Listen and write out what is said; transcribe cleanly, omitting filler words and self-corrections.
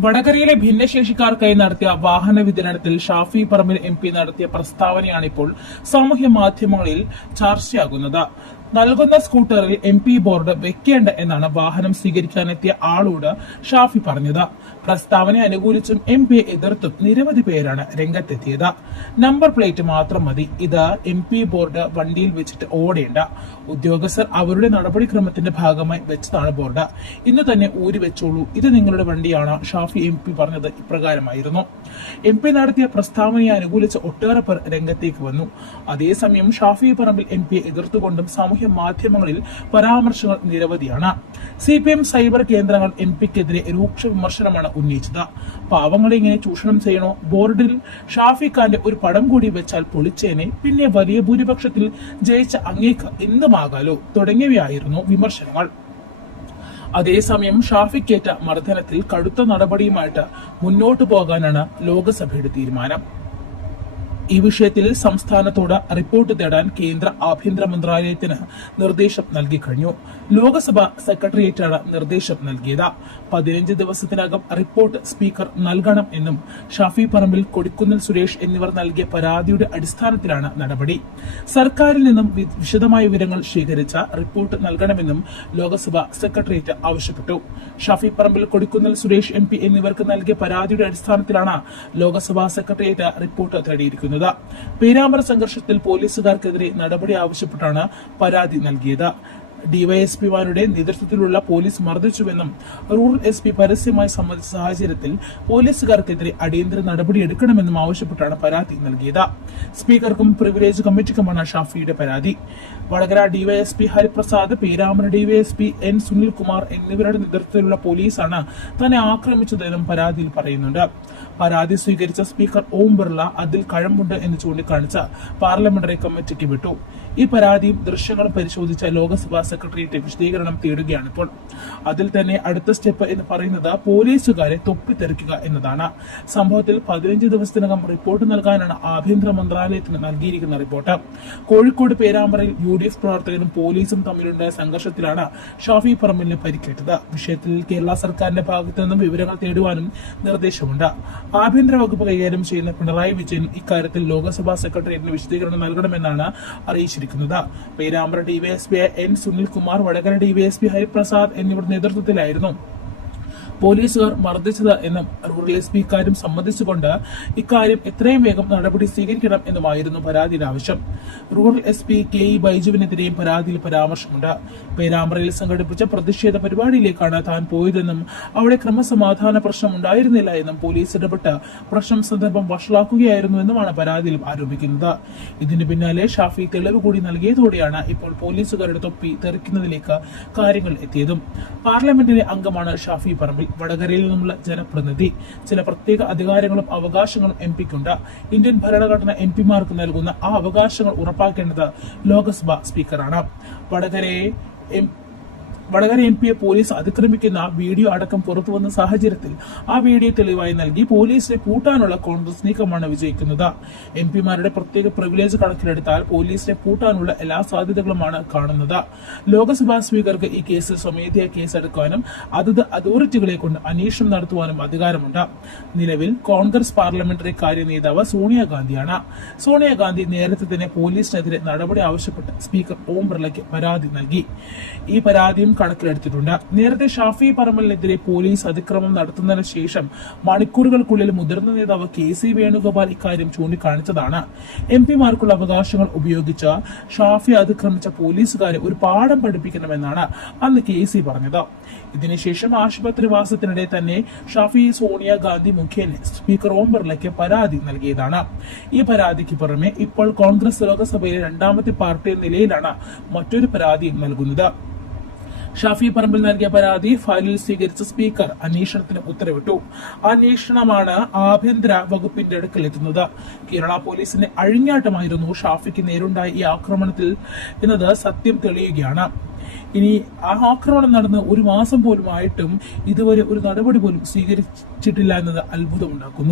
വടകരയിലെ ഭിന്നശേഷിക്കാർക്കായി നടത്തിയ വാഹന വിതരണത്തിൽ ഷാഫി പറമ്പിൽ MP നടത്തിയ പ്രസ്താവനയാണിപ്പോൾ സാമൂഹ്യ മാധ്യമങ്ങളിൽ ചർച്ചയാകുന്നത്. നൽകുന്ന സ്കൂട്ടറിൽ MP ബോർഡ് വെക്കേണ്ട എന്നാണ് വാഹനം സ്വീകരിക്കാനെത്തിയ ആളോട് ഷാഫി പറഞ്ഞത്. പ്രസ്താവന അനുകൂലിച്ചും MP എതിർത്തും നിരവധി പേരാണ് രംഗത്തെത്തിയത്. നമ്പർ പ്ലേറ്റ് മാത്രം മതി, ഇത് MP ബോർഡ് വണ്ടിയിൽ വെച്ചിട്ട് ഓടേണ്ട. ഉദ്യോഗസ്ഥർ അവരുടെ നടപടിക്രമത്തിന്റെ ഭാഗമായി വെച്ചതാണ് ബോർഡ്. ഇന്ന് തന്നെ ഊരി വെച്ചോളൂ, ഇത് നിങ്ങളുടെ വണ്ടിയാണ്. ഷാഫി MP പറഞ്ഞത് ഇപ്രകാരമായിരുന്നു. MP നടത്തിയ പ്രസ്താവനയെ അനുകൂലിച്ച് ഒട്ടേറെ പേർ രംഗത്തേക്ക് വന്നു. അതേസമയം ഷാഫി പറമ്പിൽ MP എതിർത്തുകൊണ്ടും സാമൂഹ്യ മാധ്യമങ്ങളിൽ പരാമർശങ്ങൾ നിരവധിയാണ്. CPM സൈബർ കേന്ദ്രങ്ങൾ MP-ക്കെതിരെ രൂക്ഷ വിമർശനമാണ് ഉന്നയിച്ചത്. പാവങ്ങളെ ഇങ്ങനെ ചൂഷണം ചെയ്യണോ? ബോർഡിൽ ഷാഫി ഖാന്റെ ഒരു പടം കൂടി വെച്ചാൽ പൊളിച്ചേനെ, പിന്നെ വലിയ ഭൂരിപക്ഷത്തിൽ ജയിച്ച അങ്ങേക്ക് എന്തുമാകാലോ തുടങ്ങിയവയായിരുന്നു വിമർശനങ്ങൾ. അതേസമയം ഷാഫിക്കേറ്റ മർദ്ദനത്തിൽ കടുത്ത നടപടിയുമായിട്ട് മുന്നോട്ടു പോകാനാണ് ലോക്സഭയുടെ തീരുമാനം. ഈ വിഷയത്തിൽ സംസ്ഥാനത്തോട് റിപ്പോർട്ട് തേടാൻ കേന്ദ്ര ആഭ്യന്തര മന്ത്രാലയത്തിന് നിർദ്ദേശം നൽകി കഴിഞ്ഞു. ലോക്സഭ സെക്രട്ടേറിയറ്റാണ് നിർദ്ദേശം നൽകിയത്. 15 ദിവസത്തിനകം റിപ്പോർട്ട് സ്പീക്കർ നൽകണം എന്നും ഷാഫി പറമ്പിൽ, കൊടിക്കുന്നിൽ സുരേഷ് എന്നിവർ നൽകിയ പരാതിയുടെ അടിസ്ഥാനത്തിലാണ് നടപടി. സർക്കാരിൽ നിന്നും വിശദമായ വിവരങ്ങൾ ശേഖരിച്ച റിപ്പോർട്ട് നൽകണമെന്നും ലോക്സഭ സെക്രട്ടേറിയറ്റ് ആവശ്യപ്പെട്ടു. ഷാഫി പറമ്പിൽ, കൊടിക്കുന്നിൽ സുരേഷ് MP എന്നിവർക്ക് നൽകിയ പരാതിയുടെ അടിസ്ഥാനത്തിലാണ് ലോക്സഭാ സെക്രട്ടേറിയറ്റ് റിപ്പോർട്ട് തേടിയിരിക്കുന്നത്. പേരാമ്പ്ര സംഘർഷത്തിൽ പോലീസുകാർക്കെതിരെ നടപടി ആവശ്യപ്പെട്ടാണ് പരാതി നൽകിയത്. ഡിവൈഎസ്പിമാരുടെ നേതൃത്വത്തിലുള്ള പോലീസ് മർദ്ദിച്ചുവെന്നും റൂറൽ SP പരസ്യമായി സമ്മതിച്ച സാഹചര്യത്തിൽ പോലീസുകാർക്കെതിരെ അടിയന്തര നടപടിയെടുക്കണമെന്നും ആവശ്യപ്പെട്ടാണ് പരാതി നൽകിയത്. സ്പീക്കർക്കും പ്രിവിലേജ് കമ്മിറ്റിക്കുമാണ് ഷാഫിയുടെ പരാതി. Vadakara DYSP Hariprasad, Perambra DYSP N Sunilkumar എന്നിവരുടെ നേതൃത്വത്തിലുള്ള പോലീസാണ് തന്നെ ആക്രമിച്ചതെന്നും പരാതിയിൽ പറയുന്നുണ്ട്. പരാതി സ്വീകരിച്ച സ്പീക്കർ ഓം ബിർള അതിൽ കഴമ്പുണ്ട് എന്ന് ചൂണ്ടിക്കാണിച്ച് പാർലമെന്ററി കമ്മിറ്റിക്ക് വിട്ടു. ഈ പരാതിയും ദൃശ്യങ്ങളും പരിശോധിച്ച ലോക്സഭാ സെക്രട്ടേറിയറ്റ് വിശദീകരണം തേടുകയാണിപ്പോൾ. അതിൽ തന്നെ അടുത്ത സ്റ്റെപ്പ് എന്ന് പറയുന്നത് പോലീസുകാരെ തൊപ്പിത്തെറിക്കുക എന്നതാണ്. സംഭവത്തിൽ 15 ദിവസത്തിനകം റിപ്പോർട്ട് നൽകാനാണ് ആഭ്യന്തര മന്ത്രാലയത്തിന് നൽകിയിരിക്കുന്ന റിപ്പോർട്ട്. കോഴിക്കോട് പേരാമ്പ്രയിൽ UDF പ്രവർത്തകരും പോലീസും തമ്മിലുണ്ടായ സംഘർഷത്തിലാണ് ഷാഫി പറമ്പിലിന് പരിക്കേറ്റത്. വിഷയത്തിൽ കേരള സർക്കാരിന്റെ ഭാഗത്തു നിന്നും വിവരങ്ങൾ തേടുവാനും നിർദ്ദേശമുണ്ട്. ആഭ്യന്തര വകുപ്പ് കൈകാര്യം ചെയ്യുന്ന പിണറായി വിജയൻ ഇക്കാര്യത്തിൽ ലോക്സഭാ സെക്രട്ടേറിയറ്റിന് വിശദീകരണം നൽകണമെന്നാണ് അറിയിച്ചിരിക്കുന്നത്. Perambra DYSP N Sunilkumar, Vadakara DYSP Hariprasad എന്നിവരുടെ നേതൃത്വത്തിലായിരുന്നു പോലീസുകാർ മർദ്ദിച്ചത് എന്നും റൂറൽ SP ഇക്കാര്യം സമ്മതിച്ചുകൊണ്ട് ഇക്കാര്യം എത്രയും വേഗം നടപടി സ്വീകരിക്കണം എന്നുമായിരുന്നു പരാതിയുടെ ആവശ്യം. റൂറൽ SP KE ബൈജുവിനെതിരെയും പരാതിയിൽ പരാമർശമുണ്ട്. പേരാമ്പ്രയിൽ സംഘടിപ്പിച്ച പ്രതിഷേധ പരിപാടിയിലേക്കാണ് താൻ പോയതെന്നും അവിടെ ക്രമസമാധാന പ്രശ്നം ഉണ്ടായിരുന്നില്ല എന്നും പോലീസ് ഇടപെട്ട് പ്രശ്നം സന്ദർഭം വഷളാക്കുകയായിരുന്നു എന്നുമാണ് പരാതിയിൽ ആരോപിക്കുന്നത്. ഇതിനു പിന്നാലെ ഷാഫി തെളിവ് കൂടി നൽകിയതോടെയാണ് ഇപ്പോൾ പോലീസുകാരുടെ തൊപ്പി തെറിക്കുന്നതിലേക്ക് കാര്യങ്ങൾ എത്തിയതും. പാർലമെന്റിലെ അംഗമാണ് ഷാഫി പറമ്പിൽ, വടകരയിൽ നിന്നുള്ള ജനപ്രതിനിധി. ചില പ്രത്യേക അധികാരങ്ങളും അവകാശങ്ങളും MP-ക്കുണ്ട്. ഇന്ത്യൻ ഭരണഘടന MP-മാർക്ക് നൽകുന്ന ആ അവകാശങ്ങൾ ഉറപ്പാക്കേണ്ടത് ലോക്സഭ സ്പീക്കറാണ്. വടകര MP-യെ പോലീസ് അതിക്രമിക്കുന്ന വീഡിയോ അടക്കം പുറത്തുവന്ന സാഹചര്യത്തിൽ ആ വീഡിയോ തെളിവായി നൽകി പോലീസിനെ പൂട്ടാനുള്ള കോൺഗ്രസ് നീക്കമാണ് വിജയിക്കുന്നത്. MP-മാരുടെ പ്രത്യേക പ്രിവിലേജ് കണക്കിലെടുത്താൽ പോലീസിനെ പൂട്ടാനുള്ള എല്ലാ സാധ്യതകളുമാണ് കാണുന്നത്. ലോക്സഭാ സ്പീക്കർക്ക് ഈ കേസിൽ സ്വമേധയാ കേസെടുക്കാനും അതത് അതോറിറ്റികളെ കൊണ്ട് അന്വേഷണം നടത്തുവാനും അധികാരമുണ്ട്. നിലവിൽ കോൺഗ്രസ് പാർലമെന്ററി കാര്യ നേതാവ് സോണിയാഗാന്ധിയാണ്. സോണിയാഗാന്ധി നേരത്തെ തന്നെ പോലീസിനെതിരെ നടപടി ആവശ്യപ്പെട്ട് സ്പീക്കർ ഓം ബിർളയ്ക്ക് പരാതി നൽകി. ഈ പരാതിയും കണക്കിലെടുത്തിട്ടുണ്ട്. നേരത്തെ ഷാഫി പറമ്പലിനെതിരെ പോലീസ് അതിക്രമം നടത്തുന്നതിന് ശേഷം മണിക്കൂറുകൾക്കുള്ളിൽ മുതിർന്ന നേതാവ് KC വേണുഗോപാൽ ഇക്കാര്യം ചൂണ്ടിക്കാണിച്ചതാണ്. MP-മാർക്കുള്ള അവകാശങ്ങൾ ഉപയോഗിച്ച് ഷാഫി അതിക്രമിച്ച പോലീസുകാരെ ഒരു പാഠം പഠിപ്പിക്കണമെന്നാണ് അന്ന് KC പറഞ്ഞത്. ഇതിനുശേഷം ആശുപത്രിവാസത്തിനിടെ തന്നെ ഷാഫി സോണിയാഗാന്ധി മുഖേന സ്പീക്കർ ഓം ബിർളയ്ക്ക് പരാതി നൽകിയതാണ്. ഈ പരാതിക്ക് പുറമെ ഇപ്പോൾ കോൺഗ്രസ് ലോക്സഭയിലെ രണ്ടാമത്തെ പാർട്ടി എന്ന നിലയിലാണ് മറ്റൊരു പരാതി നൽകുന്നത്. ഷാഫി പറമ്പിൽ നൽകിയ പരാതി ഫയലിൽ സ്വീകരിച്ച സ്പീക്കർ അന്വേഷണത്തിന് ഉത്തരവിട്ടു. അന്വേഷണമാണ് ആഭ്യന്തര വകുപ്പിന്റെ അടുക്കൽ എത്തുന്നത്. കേരള പോലീസിന്റെ അഴിഞ്ഞാട്ടമായിരുന്നു ഷാഫിക്ക് നേരുണ്ടായ ഈ ആക്രമണത്തിൽ എന്നത് സത്യം തെളിയുകയാണ്. ഇനി ആ ആക്രമണം നടന്ന് 1 മാസം പോലും ആയിട്ടും ഇതുവരെ ഒരു നടപടി പോലും സ്വീകരിച്ചിട്ടില്ല എന്നത് അത്ഭുതമുണ്ടാക്കുന്നു.